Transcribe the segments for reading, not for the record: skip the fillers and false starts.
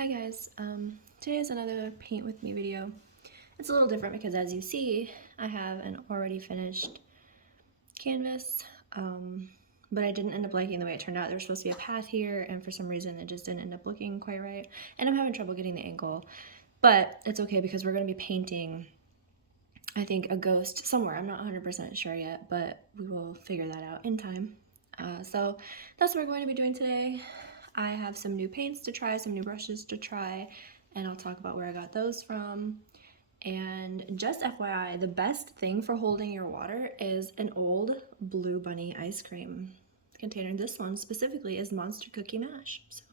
Hi guys, today is another paint with me video. It's a little different because as you see, I have an already finished canvas, but I didn't end up liking the way it turned out. There was supposed to be a path here, and for some reason it just didn't end up looking quite right. And I'm having trouble getting the angle, but it's okay because we're going to be painting, I think, a ghost somewhere. I'm not 100% sure yet, but we will figure that out in time. So that's what we're going to be doing today. I have some new paints to try, some new brushes to try, and I'll talk about where I got those from. And just FYI, the best thing for holding your water is an old Blue Bunny ice cream container. This one specifically is Monster Cookie Mash. So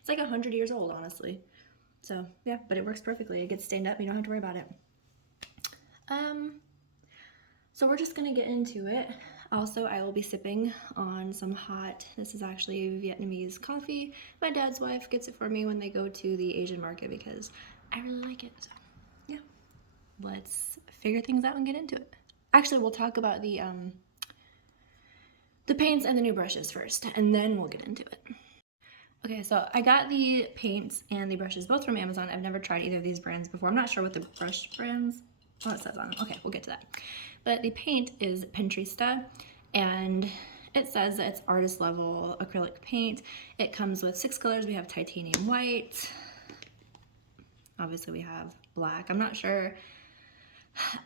it's like 100 years old, honestly. So yeah, but it works perfectly. It gets stained up, you don't have to worry about it. So we're just gonna get into it. Also, I will be sipping on some hot, this is actually Vietnamese coffee. My dad's wife gets it for me when they go to the Asian market because I really like it. So yeah, let's figure things out and get into it. Actually, we'll talk about the paints and the new brushes first, and then we'll get into it. Okay, so I got the paints and the brushes both from Amazon. I've never tried either of these brands before. I'm not sure what the brush brands, oh, it says on them. Okay, we'll get to that. But the paint is Pinteresta, and it says that it's artist level acrylic paint. It comes with 6 colors. We have titanium white. Obviously we have black. I'm not sure.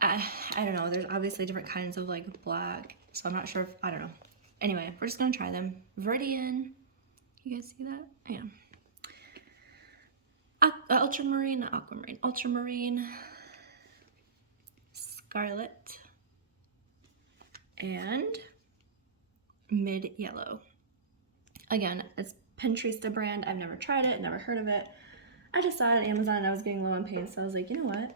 I don't know. There's obviously different kinds of like black. So I'm not sure if, I don't know. Anyway, we're just gonna try them. Viridian. You guys see that? Yeah. Ultramarine, not aquamarine. Ultramarine. Scarlet. And mid yellow. Again, it's Pinteresta brand. I've never tried it, never heard of it. I just saw it on Amazon and I was getting low on paint, so I was like, you know what?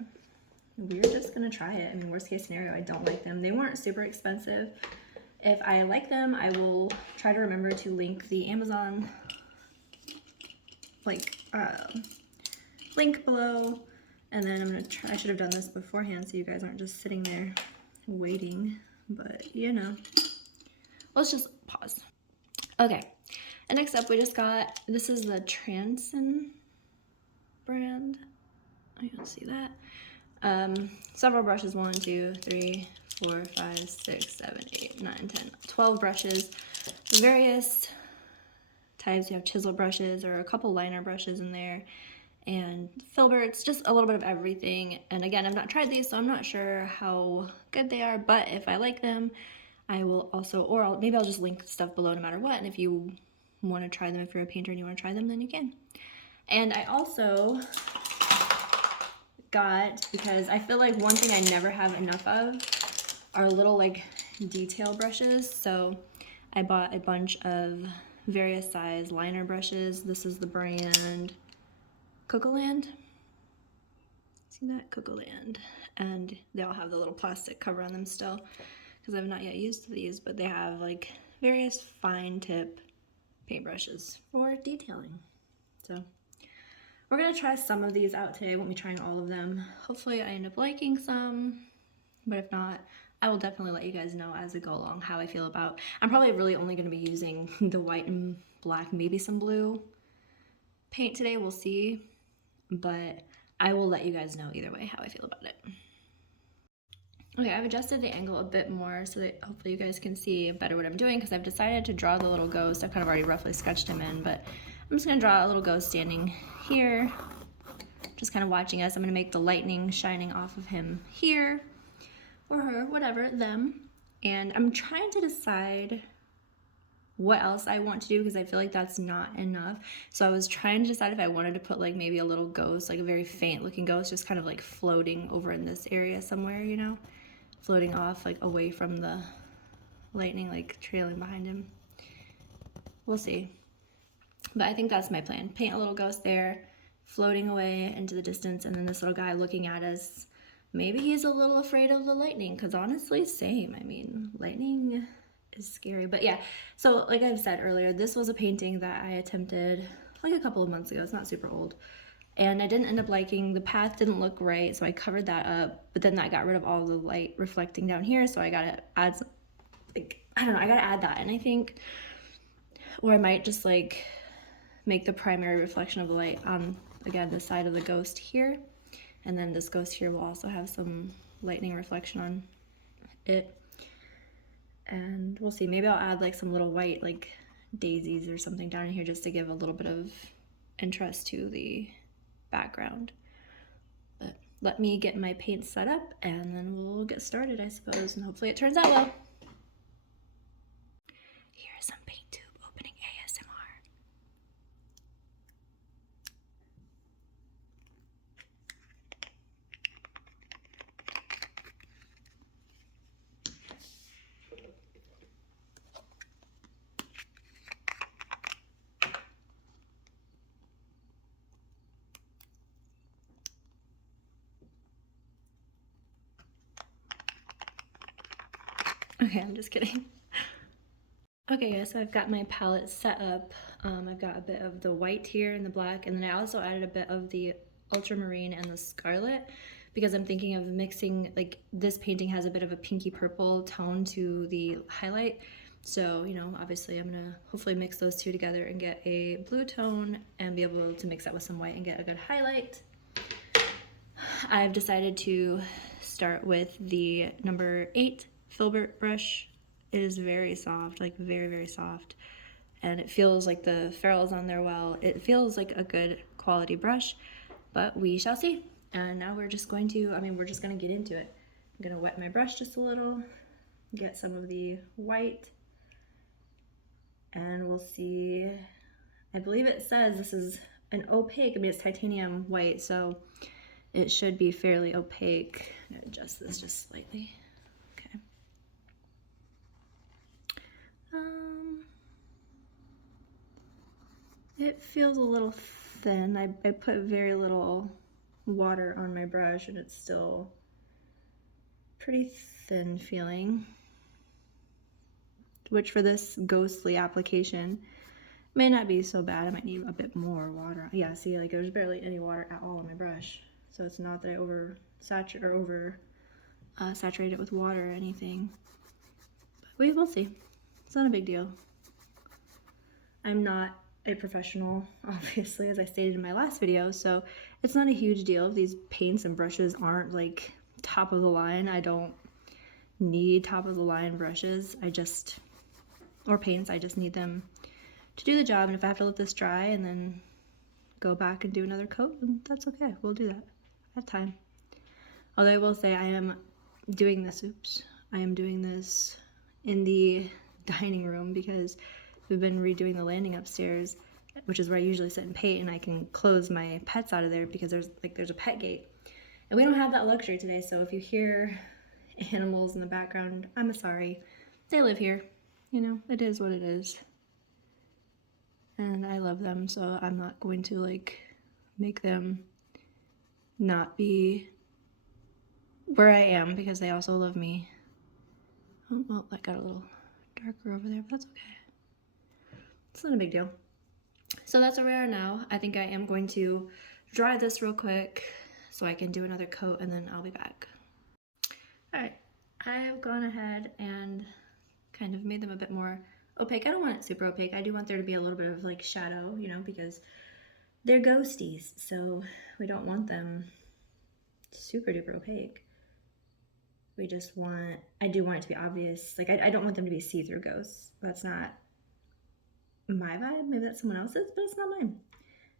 We're just gonna try it. I mean, worst case scenario, I don't like them. They weren't super expensive. If I like them, I will try to remember to link the Amazon link below. And then I'm gonna try, I should have done this beforehand so you guys aren't just sitting there waiting, but you know. Let's just pause. Okay, and next up we just got, this is the Transin brand. I can see that. Several brushes, 1, 2, 3, 4, 5, 6, 7, 8, 9, 10, 12 brushes. Various types. You have chisel brushes or a couple liner brushes in there, and filberts, just a little bit of everything. And again, I've not tried these, so I'm not sure how good they are, but if I like them, I will also, or maybe I'll just link stuff below no matter what, and if you want to try them, if you're a painter and you want to try them, then you can. And I also got, because I feel like one thing I never have enough of are little like detail brushes, so I bought a bunch of various size liner brushes. This is the brand Cocoland. See that? Cocoland. And they all have the little plastic cover on them still, because I've not yet used these, but they have like various fine tip paintbrushes for detailing. So we're gonna try some of these out today. I won't be trying all of them. Hopefully I end up liking some, but if not, I will definitely let you guys know as we go along how I feel about. I'm probably really only gonna be using the white and black, maybe some blue paint today, we'll see, but I will let you guys know either way how I feel about it. Okay, I've adjusted the angle a bit more so that hopefully you guys can see better what I'm doing, because I've decided to draw the little ghost. I've kind of already roughly sketched him in, but I'm just gonna draw a little ghost standing here, just kind of watching us. I'm gonna make the lightning shining off of him here, or her, whatever, them. And I'm trying to decide what else I want to do, because I feel like that's not enough. So I was trying to decide if I wanted to put like maybe a little ghost, like a very faint looking ghost, just kind of like floating over in this area somewhere, you know, floating off like away from the lightning, like trailing behind him. We'll see. But I think that's my plan. Paint a little ghost there, floating away into the distance, and then this little guy looking at us. Maybe he's a little afraid of the lightning, because honestly, same. I mean, lightning is scary. But yeah, so like I've said earlier, this was a painting that I attempted like a couple of months ago. It's not super old. And I didn't end up liking, the path didn't look right, so I covered that up, but then that got rid of all the light reflecting down here, so I gotta add some, like, I don't know, I gotta add that, and I think, or I might just like make the primary reflection of the light on again, the side of the ghost here. And then this ghost here will also have some lightning reflection on it. And we'll see, maybe I'll add like some little white like daisies or something down in here just to give a little bit of interest to the background. But let me get my paint set up and then we'll get started, I suppose, and hopefully it turns out well. Here's some paint tube opening ASMR. Okay, I'm just kidding. Okay guys, so I've got my palette set up. I've got a bit of the white here and the black, and then I also added a bit of the ultramarine and the scarlet because I'm thinking of mixing, like this painting has a bit of a pinky purple tone to the highlight. So, you know, obviously I'm gonna hopefully mix those two together and get a blue tone and be able to mix that with some white and get a good highlight. I've decided to start with the number 8 filbert brush. It is very soft, like very, very soft. And it feels like the ferrule's on there well. It feels like a good quality brush, but we shall see. And now we're just going to, we're just gonna get into it. I'm gonna wet my brush just a little, get some of the white, and we'll see. I believe it says this is an opaque, it's titanium white, so it should be fairly opaque. I'm gonna adjust this just slightly. Okay. It feels a little thin. I put very little water on my brush and it's still pretty thin feeling, which for this ghostly application may not be so bad. I might need a bit more water. Yeah, see, like there's barely any water at all on my brush. So it's not that I saturate it with water or anything. But we will see. It's not a big deal. I'm not a professional, obviously, as I stated in my last video, so it's not a huge deal if these paints and brushes aren't like top of the line. I don't need top of the line brushes, or paints, I just need them to do the job, and if I have to let this dry and then go back and do another coat, then that's okay, we'll do that. I have time. Although I will say I am doing this in the dining room because we've been redoing the landing upstairs, which is where I usually sit and paint, and I can close my pets out of there because there's a pet gate. And we don't have that luxury today, so if you hear animals in the background, I'm sorry. They live here. You know, it is what it is. And I love them, so I'm not going to like make them not be where I am because they also love me. Oh, well, that got a little darker over there, but that's okay. It's not a big deal. So that's where we are now. I think I am going to dry this real quick so I can do another coat and then I'll be back. All right, I've gone ahead and kind of made them a bit more opaque. I don't want it super opaque. I do want there to be a little bit of like shadow, you know, because they're ghosties, so we don't want them super duper opaque. We just want, I do want it to be obvious. Like I don't want them to be see-through ghosts. That's not my vibe. Maybe that's someone else's, but it's not mine.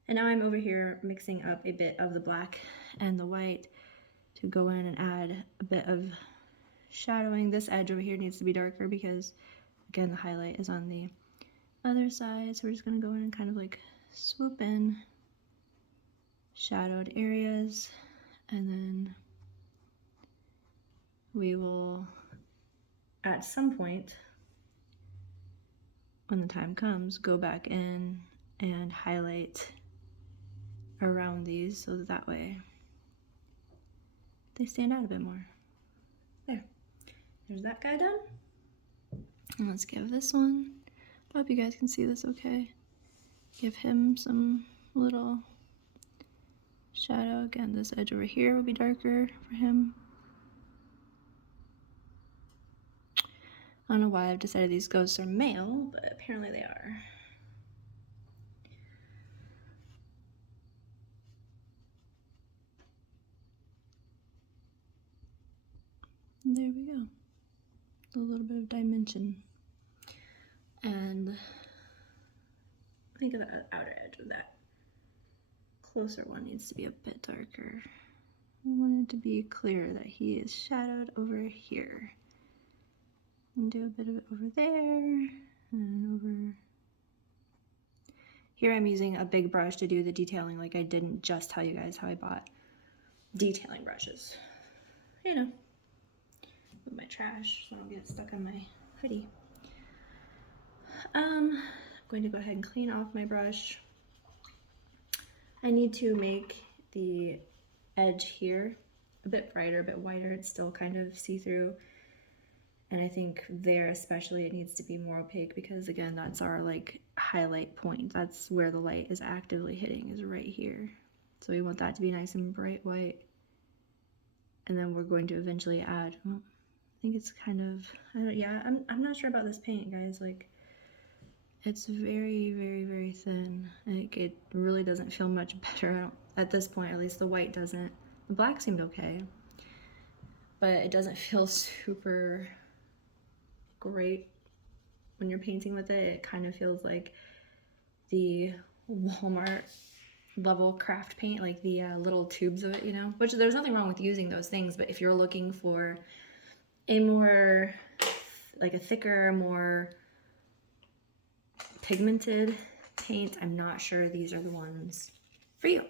And now I'm over here mixing up a bit of the black and the white to go in and add a bit of shadowing. This edge over here needs to be darker because, again, the highlight is on the other side. So we're just going to go in and kind of like swoop in shadowed areas, and then we will, at some point, when the time comes, go back in and highlight around these so that way they stand out a bit more. There's that guy done. And let's give this one, I hope you guys can see this okay. Give him some little shadow. Again, this edge over here will be darker for him. I don't know why I've decided these ghosts are male, but apparently they are. And there we go. A little bit of dimension. And I think the outer edge of that closer one needs to be a bit darker. I want it to be clear that he is shadowed over here. And do a bit of it over there and over here. I'm using a big brush to do the detailing, like I didn't just tell you guys how I bought detailing brushes. You know, with my trash so I don't get stuck on my hoodie. I'm going to go ahead and clean off my brush. I need to make the edge here a bit brighter, a bit whiter. It's still kind of see-through. And I think there especially it needs to be more opaque because again, that's our like highlight point. That's where the light is actively hitting, is right here. So we want that to be nice and bright white. And then we're going to eventually add, well, I think it's kind of, I'm not sure about this paint, guys. Like, it's very, very, very thin. Like, it really doesn't feel much better at this point. At least the white doesn't. The black seemed okay, but it doesn't feel super great when you're painting with it. It kind of feels like the Walmart level craft paint, like the little tubes of it, you know, which there's nothing wrong with using those things, but if you're looking for a more, like a thicker, more pigmented paint, I'm not sure these are the ones for you.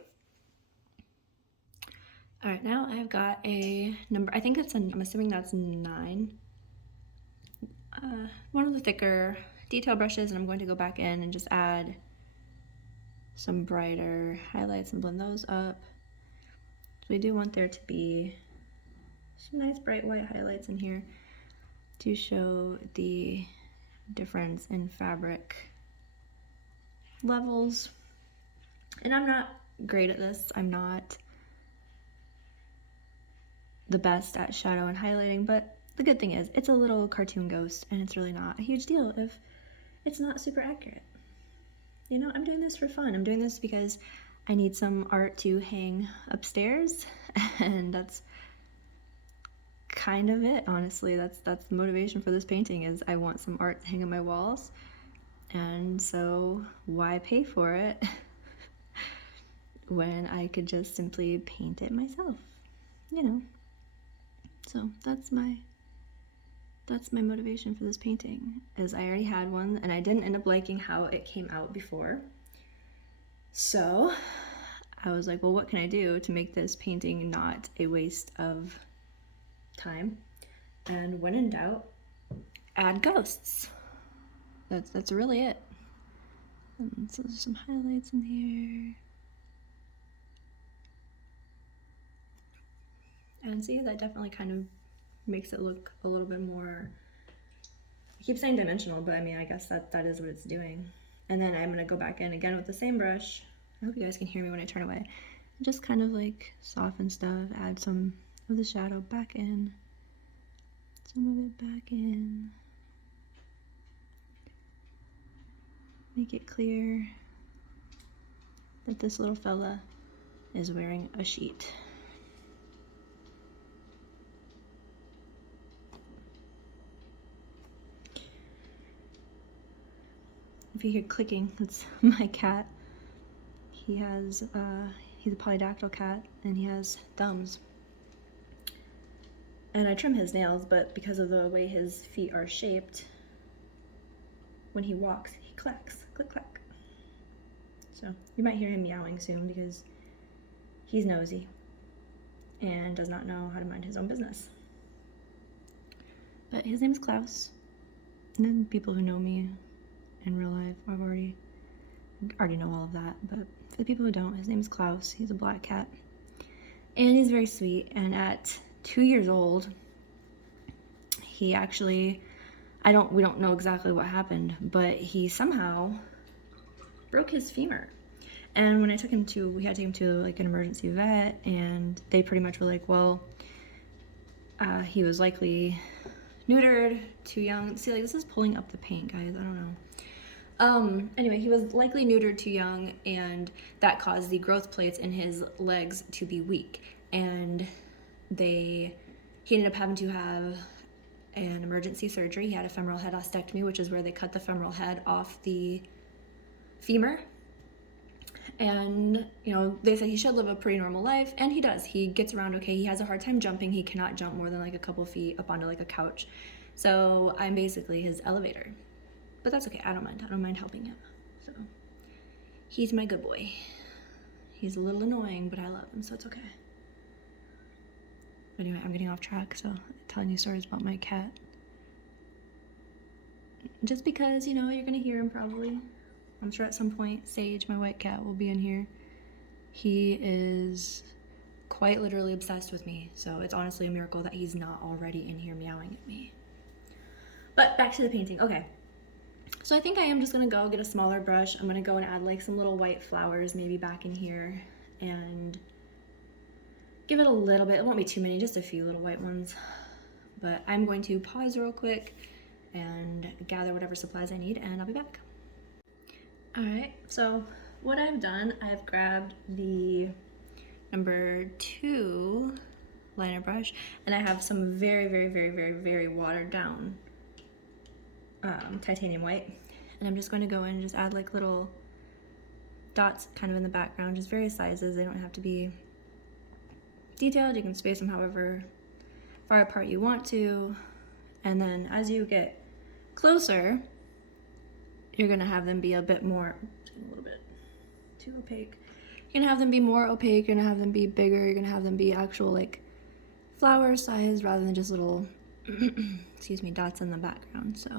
All right, now I've got a number, I think it's I'm assuming that's 9. One of the thicker detail brushes, and I'm going to go back in and just add some brighter highlights and blend those up. So we do want there to be some nice bright white highlights in here to show the difference in fabric levels. And I'm not great at this. I'm not the best at shadow and highlighting, but the good thing is it's a little cartoon ghost and it's really not a huge deal if it's not super accurate. You know, I'm doing this for fun. I'm doing this because I need some art to hang upstairs, and that's kind of it, honestly. That's the motivation for this painting, is I want some art to hang on my walls, and so why pay for it when I could just simply paint it myself, you know? So that's my motivation for this painting, is I already had one and I didn't end up liking how it came out before. So I was like, well, what can I do to make this painting not a waste of time? And when in doubt, add ghosts. That's really it. And so there's some highlights in here. And see, that definitely kind of makes it look a little bit more, I keep saying dimensional, but I mean, I guess that is what it's doing. And then I'm gonna go back in again with the same brush. I hope you guys can hear me when I turn away. Just kind of like soften stuff, add some of the shadow back in, some of it back in. Make it clear that this little fella is wearing a sheet. If you hear clicking, it's my cat. He has, he's a polydactyl cat, and he has thumbs. And I trim his nails, but because of the way his feet are shaped, when he walks, he clacks, click clack. So you might hear him meowing soon because he's nosy and does not know how to mind his own business. But his name is Klaus. And then people who know me in real life, I've already know all of that, but for the people who don't, his name is Klaus. He's a black cat, and he's very sweet. And at 2 years old, he actually, we don't know exactly what happened, but he somehow broke his femur. And when we had to take him to like an emergency vet, and they pretty much were like, well, he was likely neutered, too young. See, like, this is pulling up the paint, guys. I don't know. Anyway, he was likely neutered too young, and that caused the growth plates in his legs to be weak. And they He ended up having to have an emergency surgery. He had a femoral head ostectomy, which is where they cut the femoral head off the femur. And, you know, they said he should live a pretty normal life, and he does. He gets around okay. He has a hard time jumping. He cannot jump more than like a couple feet up onto like a couch. So I'm basically his elevator. But that's okay. I don't mind. I don't mind helping him. So he's my good boy. He's a little annoying, but I love him, so it's okay. But anyway, I'm getting off track, so I'm telling you stories about my cat. Just because, you know, you're gonna hear him probably. I'm sure at some point Sage, my white cat, will be in here. He is quite literally obsessed with me, so it's honestly a miracle that he's not already in here meowing at me. But back to the painting. Okay. So I think I am just gonna go get a smaller brush. I'm gonna go and add like some little white flowers maybe back in here and give it a little bit. It won't be too many, just a few little white ones. But I'm going to pause real quick and gather whatever supplies I need, and I'll be back. All right, so what I've done, I've grabbed the number 2 liner brush, and I have some very watered down titanium white, and I'm just going to go in and just add like little dots kind of in the background, just various sizes. They don't have to be detailed. You can space them however far apart you want to, and then as you get closer, you're gonna have them be a bit more, a little bit too opaque. You're gonna have them be more opaque, you're gonna have them be bigger, you're gonna have them be actual like flower size rather than just little excuse me, dots in the background. So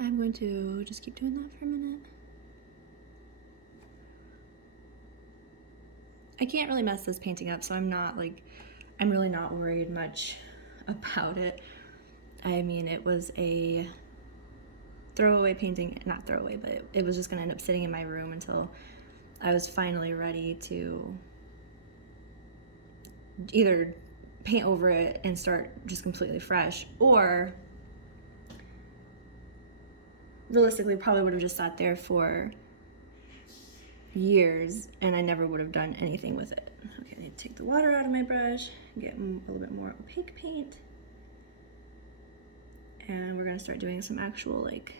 I'm going to just keep doing that for a minute. I can't really mess this painting up, so I'm really not worried much about it. I mean, it was a throwaway painting, not throwaway, but it was just gonna end up sitting in my room until I was finally ready to either paint over it and start just completely fresh, or realistically probably would have just sat there for years and I never would have done anything with it. Okay, I need to take the water out of my brush, get a little bit more opaque paint, and we're gonna start doing some actual like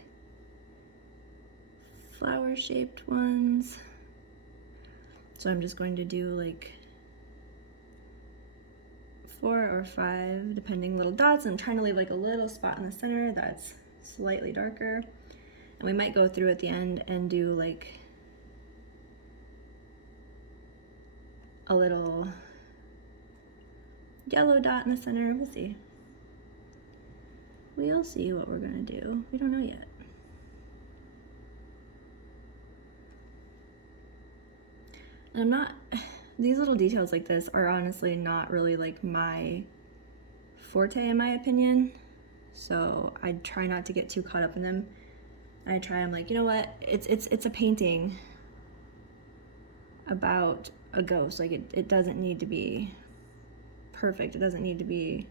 flower shaped ones. So I'm just going to do like 4 or 5 depending little dots. I'm trying to leave like a little spot in the center that's slightly darker, and we might go through at the end and do like a little yellow dot in the center. We'll see. We'll see what we're gonna do. We don't know yet. And I'm not, these little details like this are honestly not really like my forte in my opinion. So I try not to get too caught up in them. I'm like, you know what? It's a painting about a ghost. Like it doesn't need to be perfect. It doesn't need to be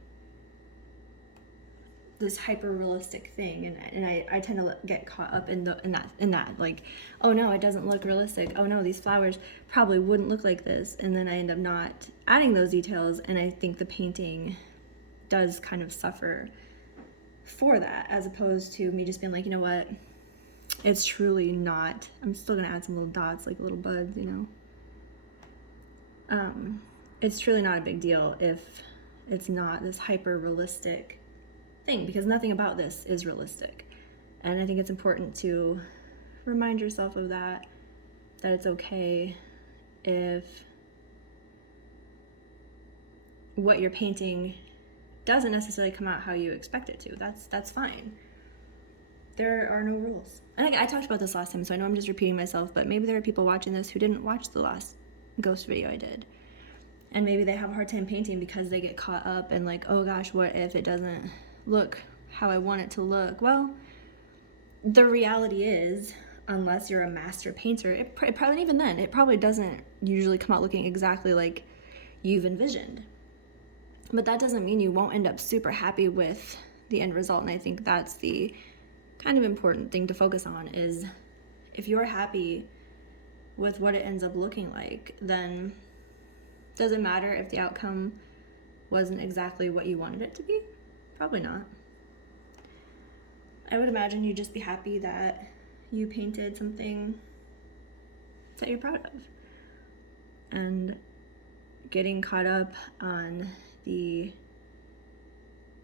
this hyper realistic thing, and I tend to get caught up in that like, oh no, it doesn't look realistic. Oh no, these flowers probably wouldn't look like this, and then I end up not adding those details, and I think the painting does kind of suffer for that, as opposed to me just being like, you know what, it's truly not. I'm still gonna add some little dots, like little buds, you know. It's truly not a big deal if it's not this hyper realistic thing, because nothing about this is realistic. And I think it's important to remind yourself of that it's okay if what you're painting doesn't necessarily come out how you expect it to. That's fine. There are no rules. And I talked about this last time, so I know I'm just repeating myself, but maybe there are people watching this who didn't watch the last ghost video I did. And maybe they have a hard time painting because they get caught up in like, oh gosh, what if it doesn't look how I want it to look? Well, the reality is, unless you're a master painter, it probably, even then, it probably doesn't usually come out looking exactly like you've envisioned. But that doesn't mean you won't end up super happy with the end result. And I think that's the kind of important thing to focus on, is if you're happy with what it ends up looking like, then it doesn't matter if the outcome wasn't exactly what you wanted it to be? Probably not. I would imagine you'd just be happy that you painted something that you're proud of. And getting caught up on the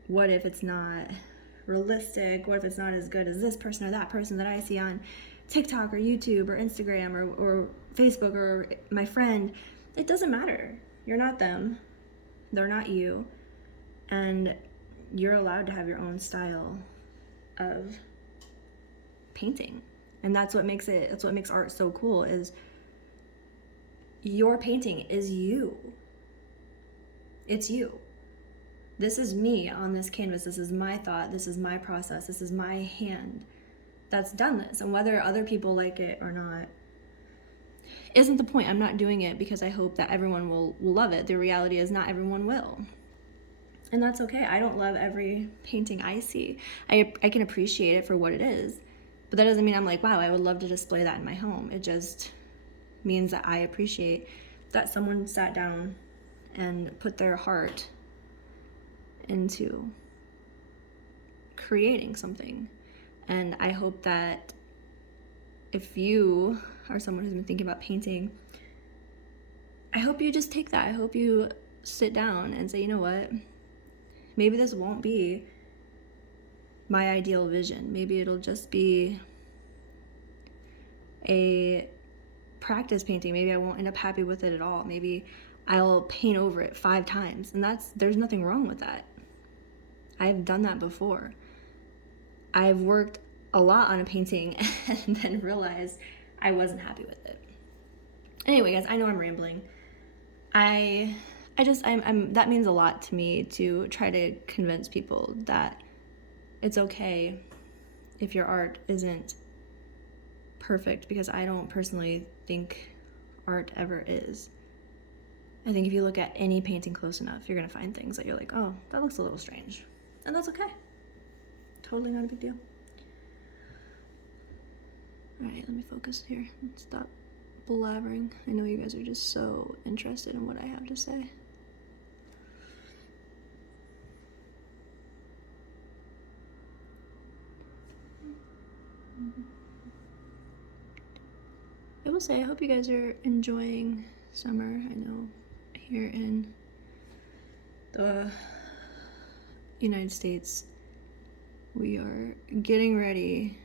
what if it's not realistic, what if it's not as good as this person or that person that I see on TikTok or YouTube or Instagram or Facebook or my friend, it doesn't matter. You're not them. They're not you. And you're allowed to have your own style of painting. And that's what makes art so cool, is your painting is you. It's you. This is me on this canvas. This is my thought. This is my process. This is my hand that's done this. And whether other people like it or not isn't the point. I'm not doing it because I hope that everyone will love it. The reality is not everyone will. And that's okay. I don't love every painting I see. I can appreciate it for what it is. But that doesn't mean I'm like, wow, I would love to display that in my home. It just means that I appreciate that someone sat down and put their heart into creating something. And I hope that if you are someone who's been thinking about painting, I hope you just take that. I hope you sit down and say, you know what? Maybe this won't be my ideal vision. Maybe it'll just be a practice painting. Maybe I won't end up happy with it at all. Maybe I'll paint over it 5 times, and there's nothing wrong with that. I've done that before. I've worked a lot on a painting and then realized I wasn't happy with it. Anyway, guys, I know I'm rambling. I'm that means a lot to me, to try to convince people that it's okay if your art isn't perfect, because I don't personally think art ever is. I think if you look at any painting close enough, you're gonna find things that you're like, oh, that looks a little strange. And that's okay. Totally not a big deal. All right, let me focus here and stop blabbering. I know you guys are just so interested in what I have to say. I will say, I hope you guys are enjoying summer. I know here in the United States, we are getting ready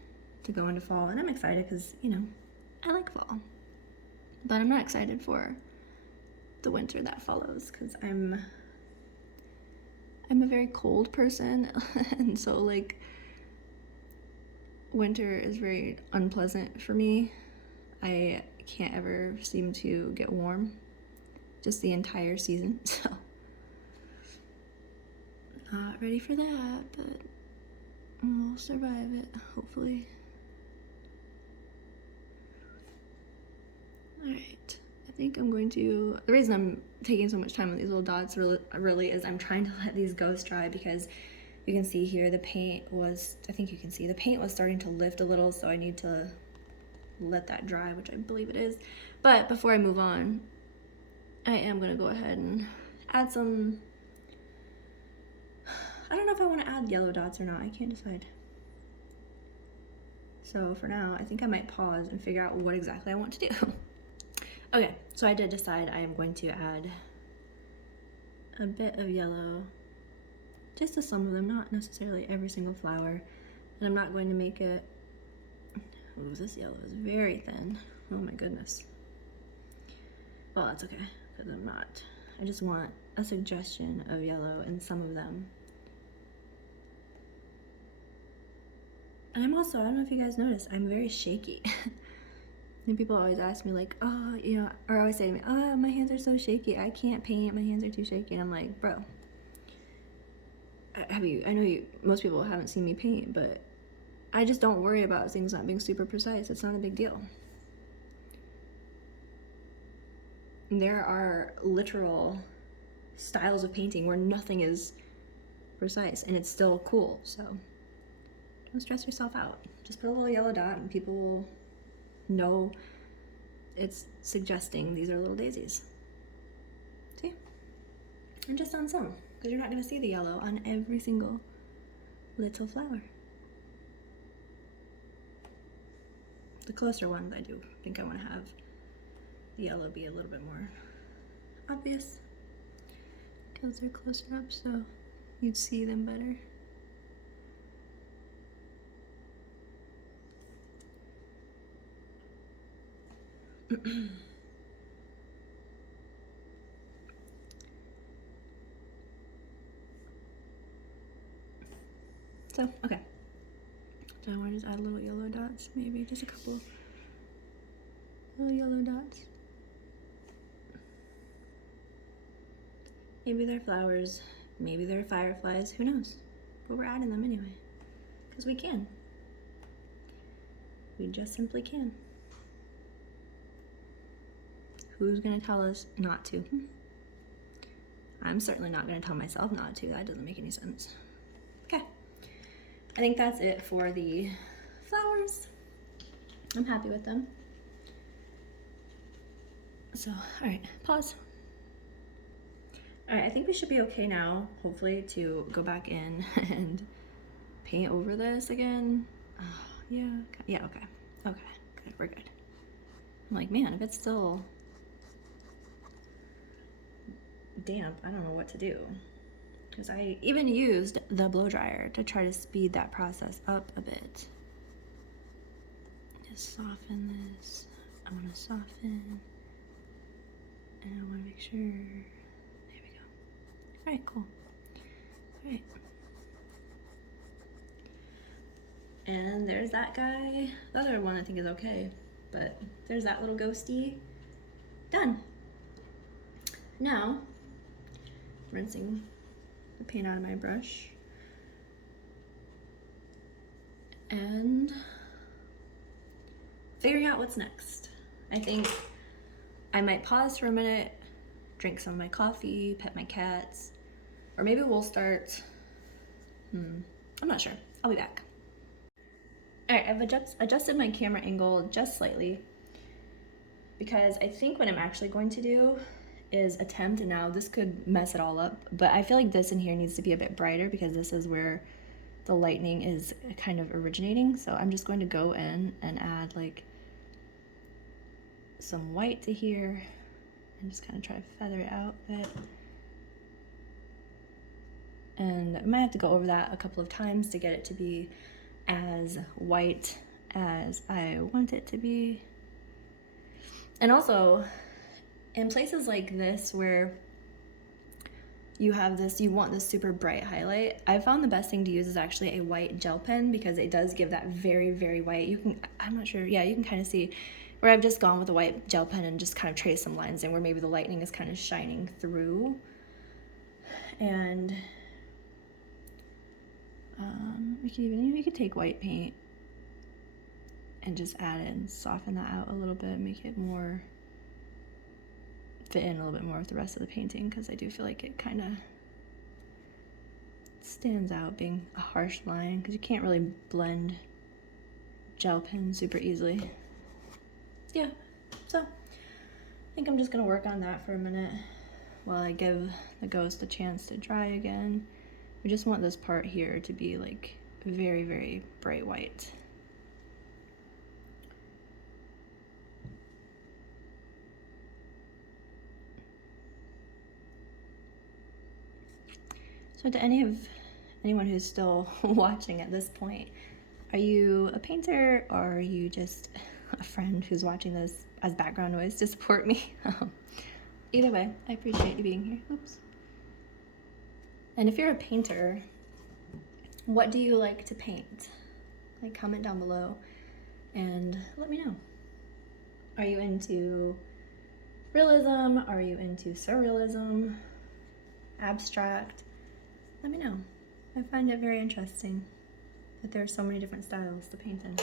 to go into fall, and I'm excited because, you know, I like fall. But I'm not excited for the winter that follows, because I'm a very cold person, and so like winter is very unpleasant for me. I can't ever seem to get warm just the entire season, so not ready for that, but we'll survive it, hopefully. Alright, I think I'm going to, the reason I'm taking so much time on these little dots really is I'm trying to let these ghosts dry, because you can see here the paint was, I think you can see the paint was starting to lift a little, so I need to let that dry, which I believe it is. But before I move on, I am going to go ahead and add some, I don't know if I want to add yellow dots or not, I can't decide. So for now, I think I might pause and figure out what exactly I want to do. Okay, so I did decide I am going to add a bit of yellow, just to some of them, not necessarily every single flower. And I'm not going to make it, ooh, this yellow is very thin. Oh my goodness. Well, that's okay, because I just want a suggestion of yellow in some of them. And I'm also, I don't know if you guys noticed, I'm very shaky. And people always ask me like, oh, you know, or always say to me, oh, my hands are so shaky, I can't paint, my hands are too shaky. And I'm like, bro, I know most people haven't seen me paint, but I just don't worry about things not being super precise. It's not a big deal. There are literal styles of painting where nothing is precise and it's still cool, so don't stress yourself out. Just put a little yellow dot and people will know it's suggesting these are little daisies. See? And just on some. because you're not going to see the yellow on every single little flower. The closer ones, I do think I want to have the yellow be a little bit more obvious because they're closer up, so you'd see them better. So, okay. So I want to just add little yellow dots, maybe just a couple little yellow dots. Maybe they're flowers, maybe they're fireflies, who knows? But we're adding them anyway, because we can. We just simply can. Who's gonna tell us not to? I'm certainly not gonna tell myself not to. That doesn't make any sense. Okay, I think that's it for the flowers. I'm happy with them. So, all right, pause. All right, I think we should be okay now, hopefully, to go back in and paint over this again. Oh, yeah, okay, good, we're good. I'm like, man, if it's still damp, I don't know what to do. Because I even used the blow dryer to try to speed that process up a bit. Just soften this. I want to soften. And I want to make sure. There we go. All right, cool. All right. And there's that guy. The other one I think is okay. But there's that little ghosty. Done. Now, rinsing the paint out of my brush. And figuring out what's next. I think I might pause for a minute, drink some of my coffee, pet my cats, or maybe we'll start, I'm not sure. I'll be back. All right, I've adjusted my camera angle just slightly because I think what I'm actually going to do is attempt, and now this could mess it all up, but I feel like this in here needs to be a bit brighter because this is where the lightning is kind of originating. So I'm just going to go in and add like some white to here and just kind of try to feather it out a bit. And I might have to go over that a couple of times to get it to be as white as I want it to be. And also, in places like this where you have this, you want this super bright highlight, I found the best thing to use is actually a white gel pen because it does give that very, very white. You can, I'm not sure, yeah, you can kind of see where I've just gone with a white gel pen and just kind of traced some lines in where maybe the lightning is kind of shining through. And you could take white paint and just add it and soften that out a little bit, make it more fit in a little bit more with the rest of the painting, because I do feel like it kind of stands out being a harsh line, because you can't really blend gel pen super easily. Yeah, so I think I'm just gonna work on that for a minute while I give the ghost a chance to dry again. We just want this part here to be like very, very bright white. So to anyone who's still watching at this point, are you a painter or are you just a friend who's watching this as background noise to support me? Either way, I appreciate you being here. Oops. And if you're a painter, what do you like to paint? Like, comment down below and let me know. Are you into realism? Are you into surrealism? Abstract? Let me know. I find it very interesting that there are so many different styles to paint in.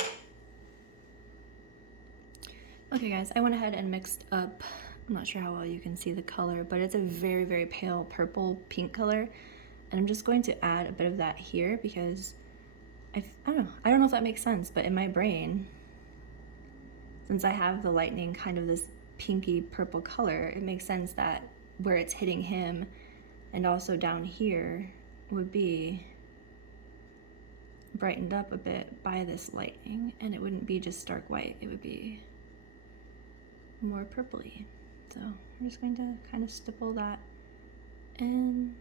Okay guys, I went ahead and mixed up, I'm not sure how well you can see the color, but it's a very, very pale purple pink color. And I'm just going to add a bit of that here because I don't know if that makes sense, but in my brain, since I have the lightning kind of this pinky purple color, it makes sense that where it's hitting him, And also down here would be brightened up a bit by this lightning, and it wouldn't be just stark white, it would be more purpley. So we're just going to kind of stipple that in.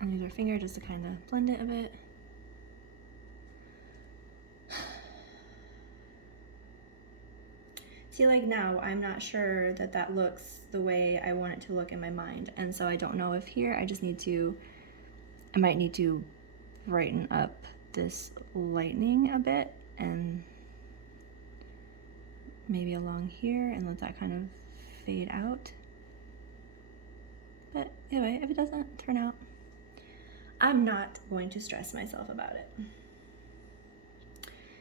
And use our finger just to kind of blend it a bit. See, like now, I'm not sure that that looks the way I want it to look in my mind. And so I don't know if here, I might need to brighten up this lightning a bit and maybe along here and let that kind of fade out. But anyway, if it doesn't turn out, I'm not going to stress myself about it.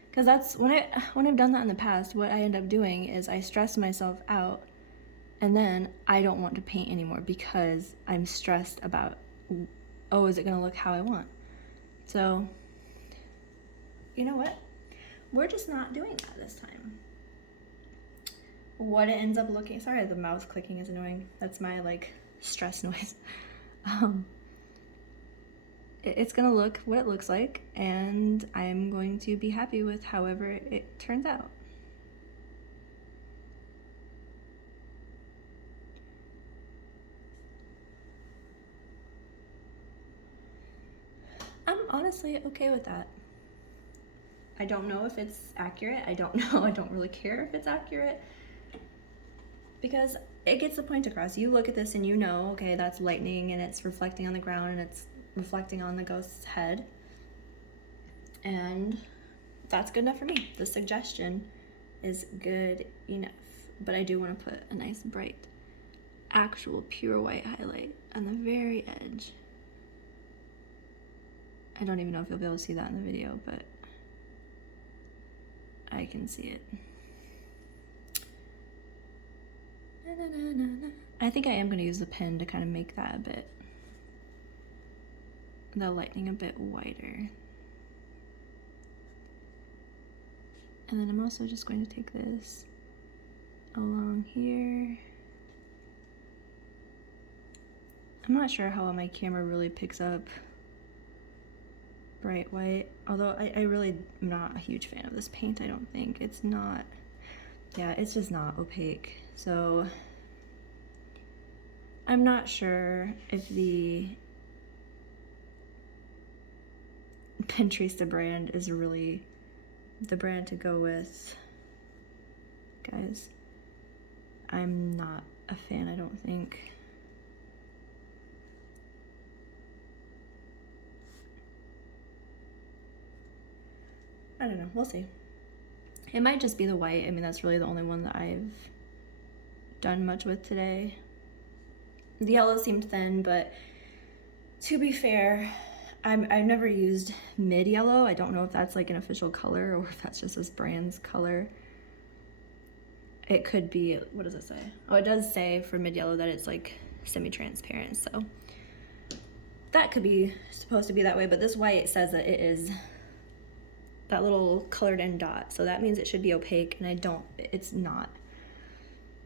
Because that's when I've done that in the past, what I end up doing is I stress myself out, and then I don't want to paint anymore because I'm stressed about, oh, is it gonna look how I want? So, you know what? We're just not doing that this time. What it ends up looking, sorry, the mouse clicking is annoying. That's my like stress noise. It's gonna look what it looks like, and I'm going to be happy with however it turns out. I'm honestly okay with that. I don't know if it's accurate. I don't know. I don't really care if it's accurate, because it gets the point across. You look at this and you know, okay, that's lightning and it's reflecting on the ground and it's reflecting on the ghost's head, and that's good enough for me. The suggestion is good enough, but I do want to put a nice bright actual pure white highlight on the very edge. I don't even know if you'll be able to see that in the video, but I can see it. I think I am going to use the pen to kind of make that a bit, the lightning a bit whiter. And then I'm also just going to take this along here. I'm not sure how my camera really picks up bright white, although I really am not a huge fan of this paint. I don't think it's not, yeah, it's just not opaque. So I'm not sure if the Pinterest brand is really the brand to go with, guys. I'm not a fan, I don't think. I don't know, we'll see. It might just be the white. I mean, that's really the only one that I've done much with today. The yellow seemed thin, but to be fair, I've never used mid yellow. I don't know if that's like an official color or if that's just this brand's color. It could be, what does it say? Oh, it does say for mid yellow that it's like semi-transparent, so that could be supposed to be that way, but this white says that it is that little colored in dot, so that means it should be opaque, and it's not,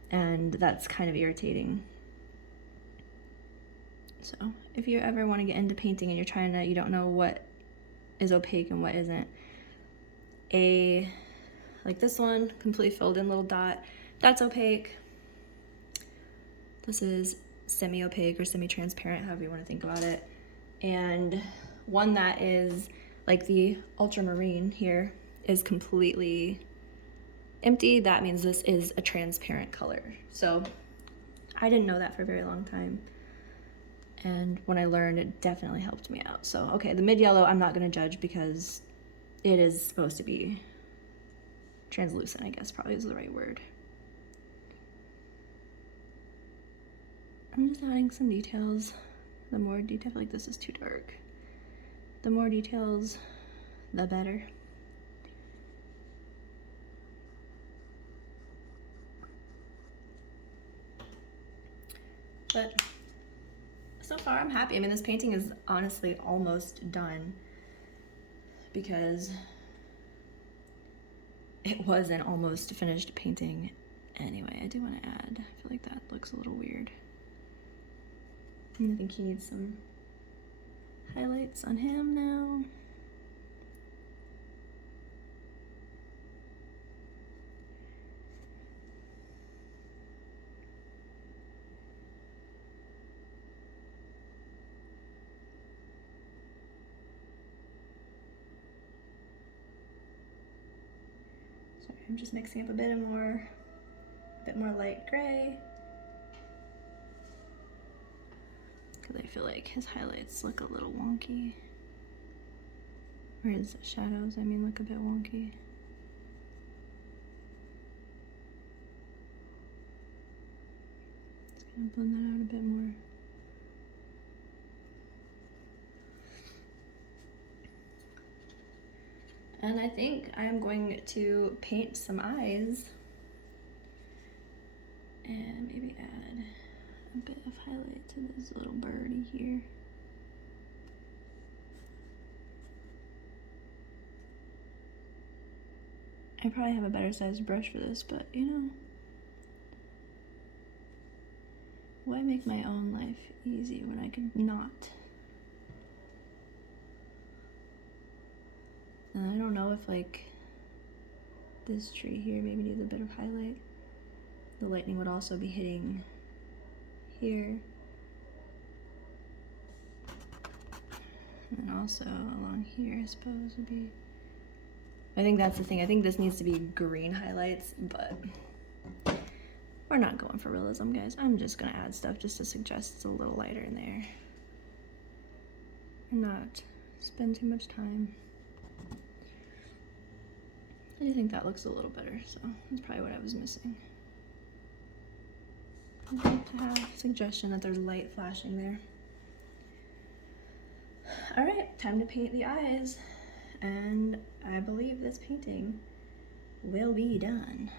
and that's kind of irritating. So if you ever want to get into painting and you don't know what is opaque and what isn't, like this one, completely filled in little dot, that's opaque. This is semi-opaque or semi-transparent, however you want to think about it. And one that is like the ultramarine here is completely empty. That means this is a transparent color. So I didn't know that for a very long time, and when I learned, it definitely helped me out. So okay, the mid yellow I'm not going to judge because it is supposed to be translucent, I guess probably is the right word. I'm just adding some details. The more detail, like this is too dark. The more details, the better. But so far I'm happy. I mean, this painting is honestly almost done because it was an almost finished painting Anyway, I do want to add, I feel like that looks a little weird. And I think he needs some highlights on him now. Sorry, I'm just mixing up a bit more light gray. Because I feel like his highlights look a little wonky. Or his shadows, I mean, look a bit wonky. Just gonna blend that out a bit more. And I think I'm going to paint some eyes and maybe add a bit of highlight to this little birdie here. I probably have a better sized brush for this, but you know, why make my own life easy when I could not? And I don't know if like this tree here maybe needs a bit of highlight. The lightning would also be hitting here. And also along here, I suppose, would be. I think that's the thing. I think this needs to be green highlights, but we're not going for realism, guys. I'm just gonna add stuff just to suggest it's a little lighter in there and not spend too much time. I do think that looks a little better, so that's probably what I was missing. I'd like to have a suggestion that there's light flashing there. All right, time to paint the eyes. And I believe this painting will be done.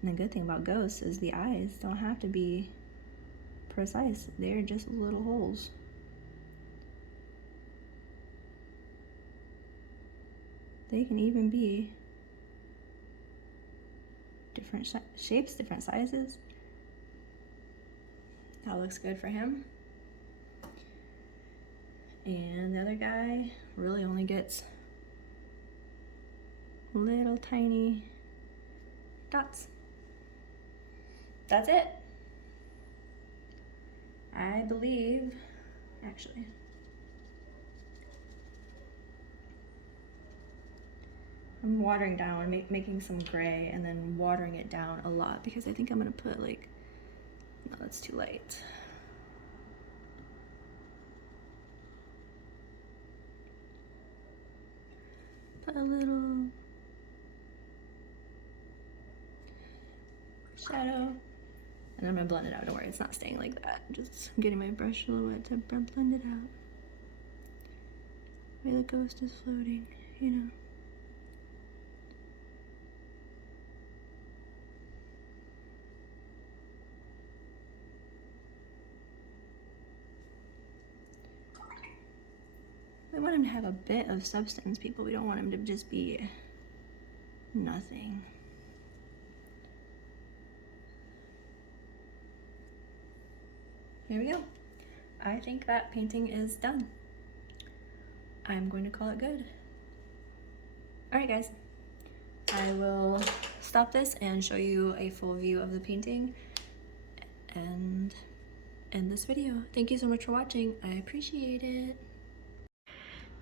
And the good thing about ghosts is the eyes don't have to be precise. They're just little holes. They can even be different shapes, different sizes. That looks good for him. And the other guy really only gets little tiny dots. That's it. I believe, actually, I'm watering down, making some gray and then watering it down a lot because I think I'm gonna put like, no, that's too light. Put a little shadow, and I'm gonna blend it out. Don't worry, it's not staying like that. Just getting my brush a little wet to blend it out. Where the ghost is floating, you know. We want him to have a bit of substance, people. We don't want him to just be nothing. There we go. I think that painting is done. I'm going to call it good. All right, guys. I will stop this and show you a full view of the painting and end this video. Thank you so much for watching. I appreciate it.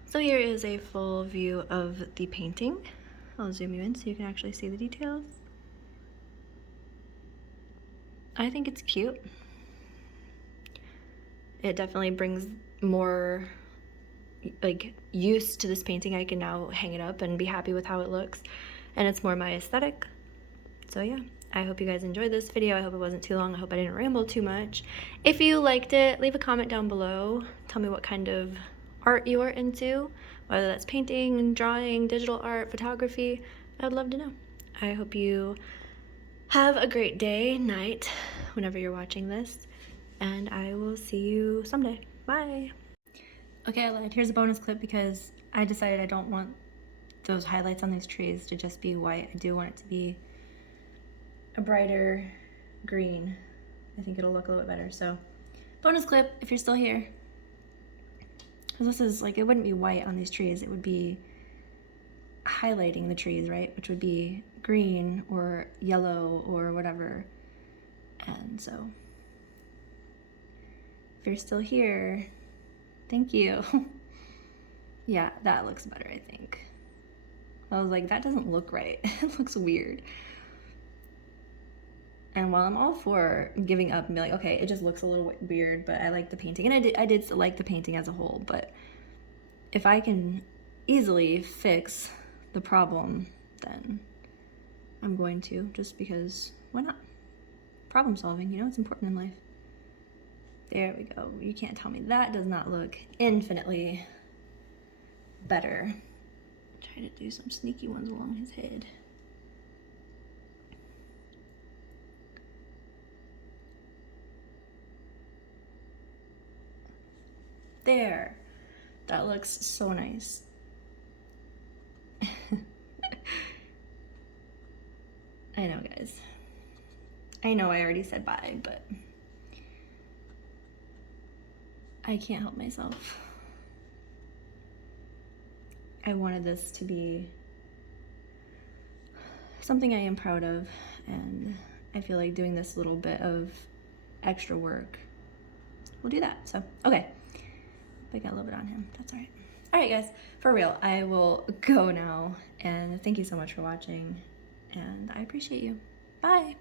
So here is a full view of the painting. I'll zoom you in so you can actually see the details. I think it's cute. It definitely brings more like use to this painting. I can now hang it up and be happy with how it looks, and it's more my aesthetic. So yeah, I hope you guys enjoyed this video. I hope it wasn't too long. I hope I didn't ramble too much. If you liked it, leave a comment down below. Tell me what kind of art you are into, whether that's painting, drawing, digital art, photography. I'd love to know. I hope you have a great day, night, whenever you're watching this, and I will see you someday. Bye. Okay, I lied. Here's a bonus clip because I decided I don't want those highlights on these trees to just be white. I do want it to be a brighter green, I think it'll look a little bit better. So bonus clip if you're still here. Because this is like, it wouldn't be white on these trees, it would be highlighting the trees, right? Which would be green or yellow or whatever. And so if you're still here, thank you. Yeah, that looks better, I think. I was like, that doesn't look right. It looks weird. And while I'm all for giving up and be like, okay, it just looks a little weird, but I like the painting. And I did like the painting as a whole, but if I can easily fix the problem, then I'm going to, just because why not? Problem solving, you know, it's important in life. There we go. You can't tell me that does not look infinitely better. Try to do some sneaky ones along his head. There. That looks so nice. I know, guys. I know I already said bye, but I can't help myself. I wanted this to be something I am proud of, and I feel like doing this little bit of extra work will do that. So, okay. I got a little bit on him. That's all right. All right, guys. For real, I will go now, and thank you so much for watching, and I appreciate you. Bye.